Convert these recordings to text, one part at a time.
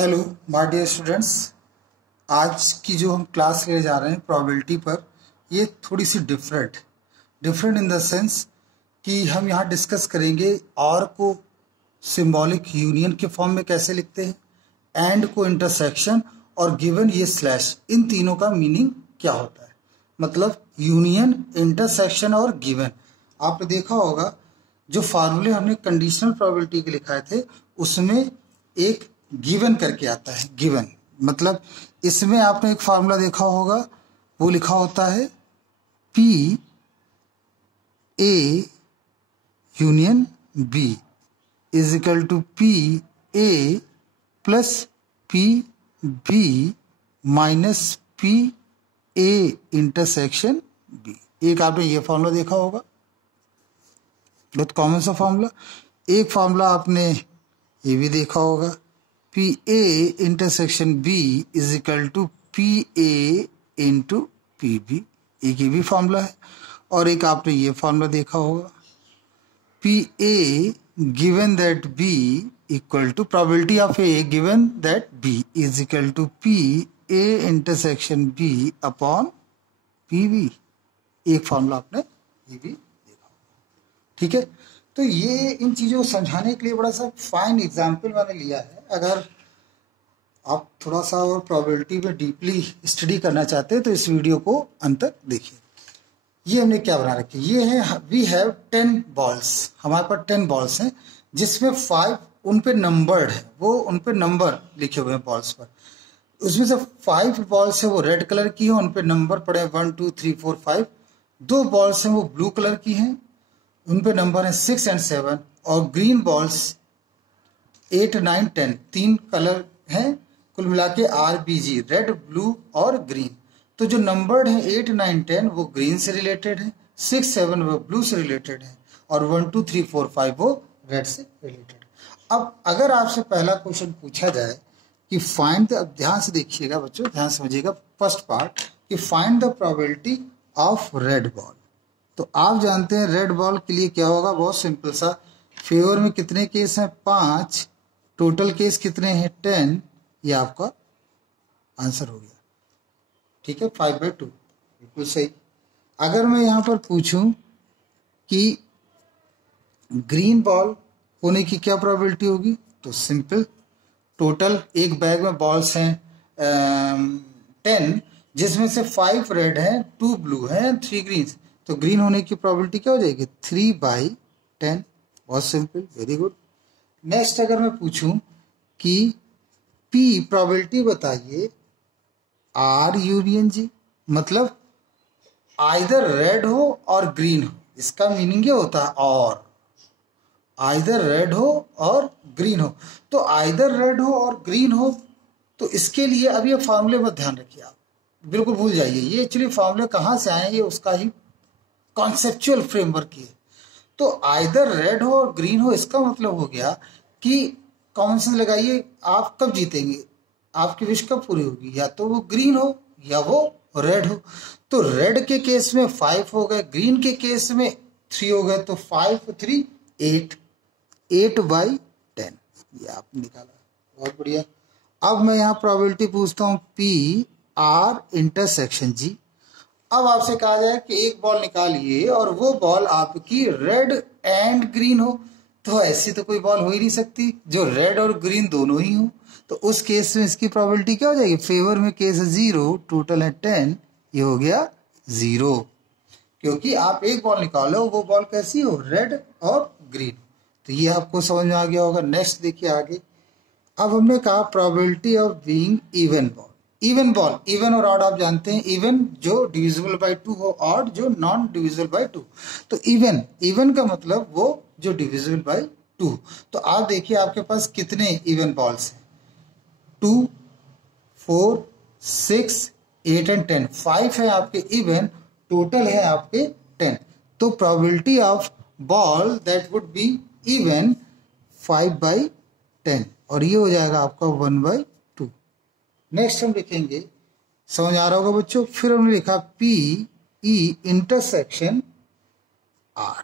Hello my dear students, आज की जो हम क्लास ले जा रहे हैं प्रोबेबिलिटी पर, ये थोड़ी सी डिफरेंट इन द सेंस कि हम यहाँ डिस्कस करेंगे और को सिंबॉलिक यूनियन के फॉर्म में कैसे लिखते हैं, एंड को इंटरसेक्शन और गिवन ये स्लैश, इन तीनों का मीनिंग क्या होता है। मतलब यूनियन, इंटरसेक्शन और गिवन। आपने देखा होगा जो फार्मूले हमने कंडीशनल प्रोबेबिलिटी के लिखाए थे उसमें एक गिवन करके आता है। गिवन मतलब इसमें आपने एक फार्मूला देखा होगा, वो लिखा होता है P A union B is equal to P A plus P B minus P A intersection B। एक आपने ये फार्मूला देखा होगा, बहुत कॉमन सा फार्मूला। एक फार्मूला आपने ये भी देखा होगा, P A intersection B is equal to P A into P B, एक ये भी फार्मूला है। और एक आपने ये फार्मूला देखा होगा, P A given that B equal to probability of A given that B is equal to P A intersection B upon P B. एक फार्मूला आपने ये भी देखा होगा, ठीक है। तो ये इन चीज़ों को समझाने के लिए बड़ा सा फाइन एग्जाम्पल मैंने लिया है। अगर आप थोड़ा सा और प्रोबेबिलिटी में डीपली स्टडी करना चाहते हैं तो इस वीडियो को अंत तक देखिए। ये हमने क्या बना रखी, ये है वी हैव 10 बॉल्स। हमारे पास 10 बॉल्स हैं जिसमें 5 उन पे नंबर्ड है, वो उन पे नंबर लिखे हुए हैं बॉल्स पर। उसमें से 5 बॉल्स है वो रेड कलर की है, उन पे नंबर पड़े 1 2 3 4 5। 2 बॉल्स हैं वो ब्लू कलर की हैं, उन पे नंबर है 6 और 7। और ग्रीन बॉल्स 8 9 10, 3 कलर हैं, कुल मिला के RBG, रेड ब्लू और ग्रीन। तो जो नंबर्ड है 8 9 10 वो ग्रीन से रिलेटेड है, 6 7 वो ब्लू से रिलेटेड है, और 1 2 3 4 5 वो रेड से रिलेटेड। अब अगर आपसे पहला क्वेश्चन पूछा जाए कि फाइंड द, अब ध्यान से देखिएगा बच्चों, ध्यान समझिएगा फर्स्ट पार्ट, कि find the probability of red ball. तो आप जानते हैं रेड बॉल के लिए क्या होगा, बहुत सिंपल सा। फेवर में कितने केस हैं, 5, टोटल केस कितने हैं, 10। ये आपका आंसर हो गया, ठीक है, 5/2, बिल्कुल सही। अगर मैं यहां पर पूछूं कि ग्रीन बॉल होने की क्या प्रोबेबिलिटी होगी, तो सिंपल, टोटल एक बैग में बॉल्स हैं 10, जिसमें से 5 रेड हैं, 2 ब्लू हैं, 3 ग्रीन। तो ग्रीन होने की प्रोबेबिलिटी क्या हो जाएगी, 3/10। बहुत सिंपल, वेरी गुड। नेक्स्ट अगर मैं पूछूं कि P प्रोबेबिलिटी बताइए R यूनियन जी, मतलब आइदर रेड हो और ग्रीन हो, इसका मीनिंग ये होता है, और आइदर रेड हो और ग्रीन हो। तो आइदर रेड हो और ग्रीन हो, तो इसके लिए अब ये फार्मूले में ध्यान रखिए, आप बिल्कुल भूल जाइए। ये एक्चुअली फार्मूले कहाँ से आए, ये उसका ही कॉन्सेप्चुअल फ्रेमवर्क है। तो आइदर रेड हो और ग्रीन हो, इसका मतलब हो गया कि कॉमन सेंस लगाइए, आप कब जीतेंगे, आपकी विश कब पूरी होगी, या तो वो ग्रीन हो या वो रेड हो। तो रेड के केस में 5 हो गए, ग्रीन के केस में 3 हो गए, तो 5 3 8, 8/10 ये आपने निकाला, बहुत बढ़िया। अब मैं यहाँ प्रोबेबिलिटी पूछता हूँ P R इंटरसेक्शन G। अब आपसे कहा जाए कि एक बॉल निकालिए और वो बॉल आपकी रेड एंड ग्रीन हो, तो ऐसी तो कोई बॉल हो ही नहीं सकती जो रेड और ग्रीन दोनों ही हो। तो उस केस में इसकी प्रोबेबिलिटी क्या हो जाएगी, फेवर में केस है 0, टोटल है 10, ये हो गया 0, क्योंकि आप एक बॉल निकालो, वो बॉल कैसी हो, रेड और ग्रीन। तो ये आपको समझ में आ गया होगा। नेक्स्ट देखिए आगे, अब हमने कहा probability of being even ball. Even ball, even और ऑड आप जानते हैं, इवन जो डिविजिबल बाय 2 हो, ऑड जो नॉन डिविजिबल बाय 2। तो इवन, इवन का मतलब वो जो डिविजिबल बाय 2। तो आप देखिए आपके पास कितने इवन बॉल्स हैं, 2 4 6 8 एंड 10, 5 है आपके इवन, टोटल है आपके 10। तो probability of ball that would be even 5/10, और ये हो जाएगा आपका 1/2। नेक्स्ट हम लिखेंगे, समझ आ रहा होगा बच्चों, फिर हमने लिखा P E intersection R।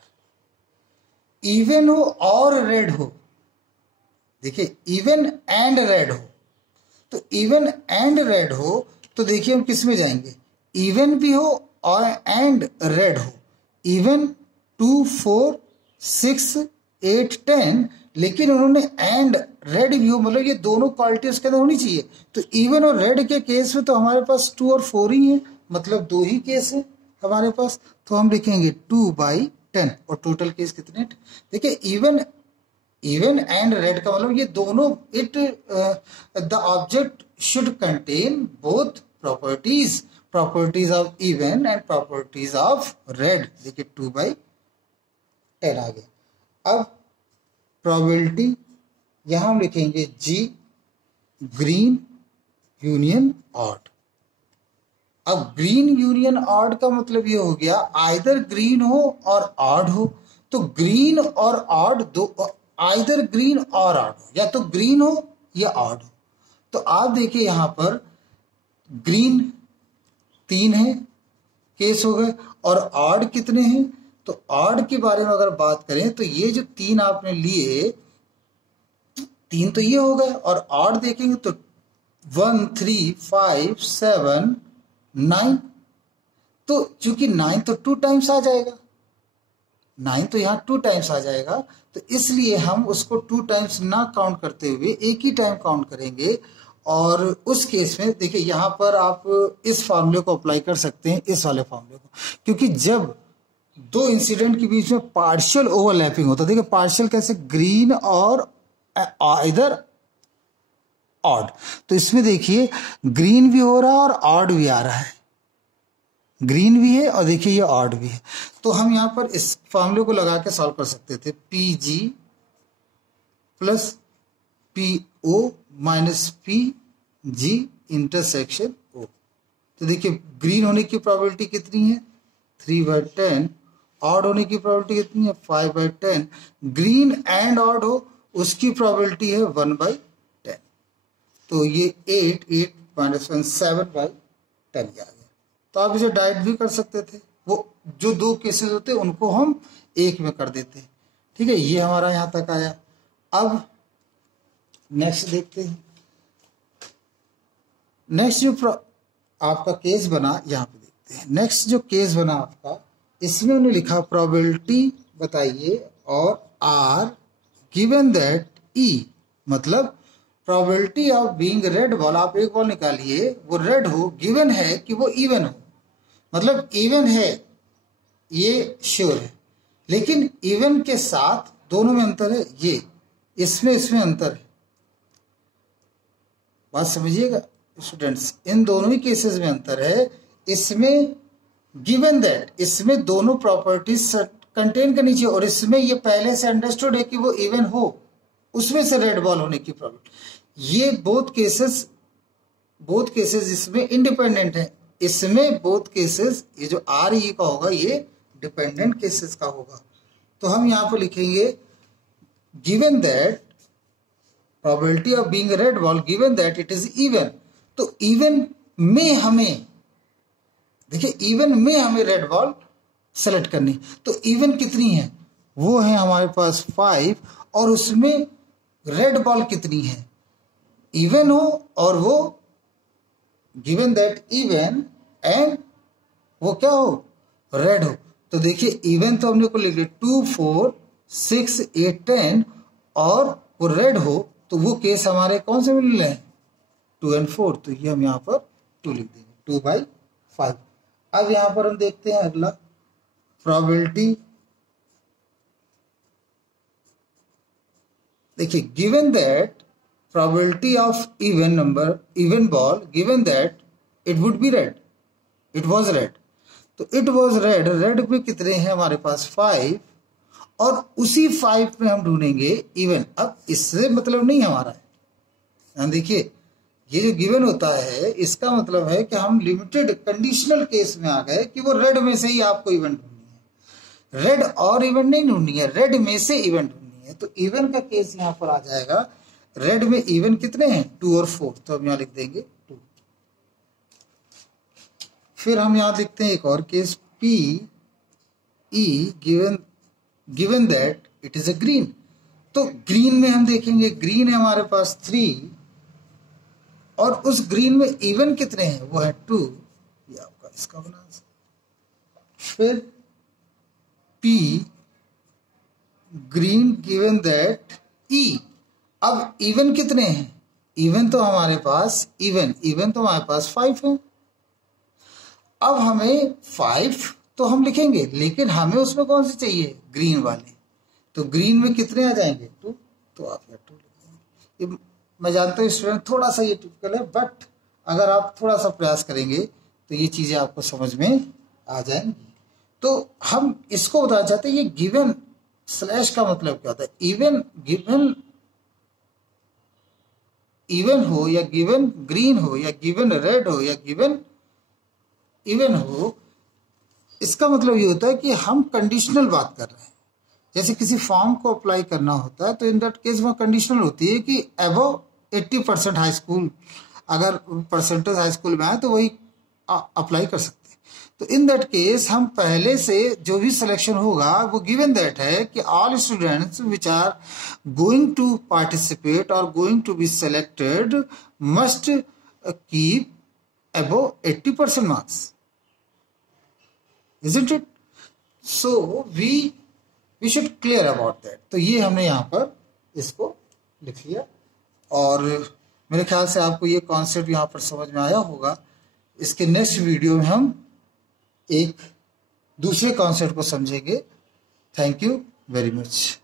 Even हो और रेड हो, देखिए इवन एंड रेड हो, तो इवन एंड रेड हो तो देखिए हम किस में जाएंगे, इवन भी हो और एंड रेड हो, इवन 2 4 6 8 10, लेकिन उन्होंने एंड रेड भी हो, मतलब ये दोनों क्वालिटी उसके अंदर होनी चाहिए। तो इवन और रेड के केस में तो हमारे पास 2 और 4 ही है, मतलब 2 ही केस है हमारे पास। तो हम लिखेंगे 2/10 और टोटल केस कितने, देखिए इवन एंड रेड का मतलब ये दोनों, it the object should contain both properties of even and properties of red. देखिए 2/10 आ गया। अब प्रोबेबिलिटी यहां हम लिखेंगे G, ग्रीन यूनियन ऑड। अब ग्रीन यूनियन ऑड का मतलब ये हो गया आइदर ग्रीन हो और ऑड हो। तो ग्रीन और ऑड दो, आइदर ग्रीन और ऑड हो, या तो ग्रीन हो या ऑड हो। तो आप देखिए यहां पर ग्रीन 3 है केस हो गए, और ऑड कितने हैं, तो ऑड के बारे में अगर बात करें तो ये जो 3 आपने लिए, 3 तो ये हो गए, और ऑड देखेंगे तो 1 3 5 7 9। तो चूंकि 9 तो 2 टाइम्स आ जाएगा, 9 तो यहाँ 2 टाइम्स आ जाएगा, तो इसलिए हम उसको 2 टाइम्स ना काउंट करते हुए एक ही टाइम काउंट करेंगे। और उस केस में देखिए यहाँ पर आप इस फॉर्मूले को अप्लाई कर सकते हैं, इस वाले फॉर्मूले को, क्योंकि जब दो इंसिडेंट के बीच में पार्शियल ओवरलैपिंग होता है, देखिए पार्शियल कैसे, ग्रीन और इधर ऑड, तो इसमें देखिए ग्रीन भी हो रहा है और ऑड भी आ रहा है, ग्रीन भी है और देखिए ये ऑड भी है। तो हम यहां पर इस फॉर्मूले को लगा के सॉल्व कर सकते थे, PG plus PO minus PG intersection O। तो देखिए ग्रीन होने की प्रोबेबिलिटी कितनी है, 3/10, ऑड होने की प्रोबेबिलिटी कितनी है, 5/10, ग्रीन एंड ऑड हो उसकी प्रोबेबिलिटी है 1/10। तो ये 8 माइनस 1 7/10 आ गया। तो आप इसे डाइट भी कर सकते थे, वो जो 2 केसेस होते उनको हम एक में कर देते। ठीक है, ये हमारा यहां तक आया। अब नेक्स्ट देखते हैं। नेक्स्ट जो आपका केस बना, यहां पे देखते हैं। नेक्स्ट जो केस बना आपका, इसमें उन्होंने लिखा प्रोबेबिलिटी बताइए और आर गिवन दैट ई, मतलब probability of being red ball, आप एक बॉल निकालिए वो रेड हो, गिवन है कि वो इवन हो, मतलब इवन है ये श्योर है, लेकिन इवन के साथ दोनों में अंतर है, ये इसमें अंतर है। बात समझिएगा स्टूडेंट्स, इन दोनों ही केसेस में अंतर है। इसमें गिवन दैट, इसमें दोनों प्रॉपर्टीज कंटेन करनी चाहिए, और इसमें ये पहले से अंडरस्टूड है कि वो इवन हो, उसमें से रेड बॉल होने की प्रॉपर्टी। ये बोथ केसेस इसमें इंडिपेंडेंट है, इसमें बोथ केसेस, ये जो आर ई का होगा ये डिपेंडेंट केसेस का होगा। तो हम यहां पर लिखेंगे given that probability of being red ball given that it is even. तो इवन में हमें, देखिए इवन में हमें रेड बॉल सेलेक्ट करनी, तो इवन कितनी है, वो है हमारे पास 5, और उसमें रेड बॉल कितनी है, इवन हो और वो गिवन दैट इवन एंड वो क्या हो, रेड हो। तो देखिए इवन तो हमने को लिख लिया 2 4 6 8 10, और वो रेड हो, तो वो केस हमारे कौन से मिल रहे हैं, 2 और 4। तो ये हम यहाँ पर 2 लिख देंगे, 2/5। अब यहां पर हम देखते हैं अगला प्रोबेबिलिटी। देखिए given that probability of even number, even ball, given that it would be red, it was red. तो इट वाज रेड, रेड में कितने हैं हमारे पास 5, और उसी 5 में हम ढूंढेंगे इवन। अब इससे मतलब नहीं हमारा है, देखिए ये जो गिवन होता है इसका मतलब है कि हम लिमिटेड कंडीशनल केस में आ गए कि वो रेड में से ही आपको इवन ढूंढनी है, रेड और इवन नहीं ढूंढनी है, रेड में से इवन ढूंढनी है। तो इवन का केस यहां पर आ जाएगा, रेड में इवन कितने हैं, 2 और 4, तो हम यहां लिख देंगे 2। फिर हम यहां लिखते हैं एक और case, P E given that it is a green. तो ग्रीन में हम देखेंगे, ग्रीन है हमारे पास 3, और उस ग्रीन में इवन कितने हैं, वो है 2, ये आपका इसका बना। फिर P green given that E, अब इवन कितने हैं, इवन तो हमारे पास इवन तो हमारे पास 5 है। अब हमें 5 तो हम लिखेंगे, लेकिन हमें उसमें कौन से चाहिए, ग्रीन वाले, तो ग्रीन में कितने आ जाएंगे 2, तो आप यहाँ 2 लिख देंगे। मैं जानता हूँ स्टूडेंट थोड़ा सा ये टिपिकल है, बट अगर आप थोड़ा सा प्रयास करेंगे तो ये चीजें आपको समझ में आ जाएंगी। तो हम इसको बताना चाहते हैं, ये गिवन स्लैश का मतलब क्या होता है, इवन हो या गिवन ग्रीन हो या गिवन रेड हो या गिवन इवन हो, इसका मतलब ये होता है कि हम कंडीशनल बात कर रहे हैं। जैसे किसी फॉर्म को अप्लाई करना होता है तो इन दैट केस वह कंडीशनल होती है कि अबव 80% हाई स्कूल, अगर परसेंटेज हाई स्कूल में आए तो वही अप्लाई कर सकते हैं। तो इन दैट केस हम पहले से जो भी सिलेक्शन होगा वो गिवन दैट है कि all students which are going to participate और going to be selected must keep above 80% marks, isn't it? So we should clear about that. तो ये हमने यहाँ पर इसको लिख लिया, और मेरे ख्याल से आपको ये कॉन्सेप्ट यहाँ पर समझ में आया होगा। इसके नेक्स्ट वीडियो में हम एक दूसरे कॉन्सेप्ट को समझेंगे। Thank you very much.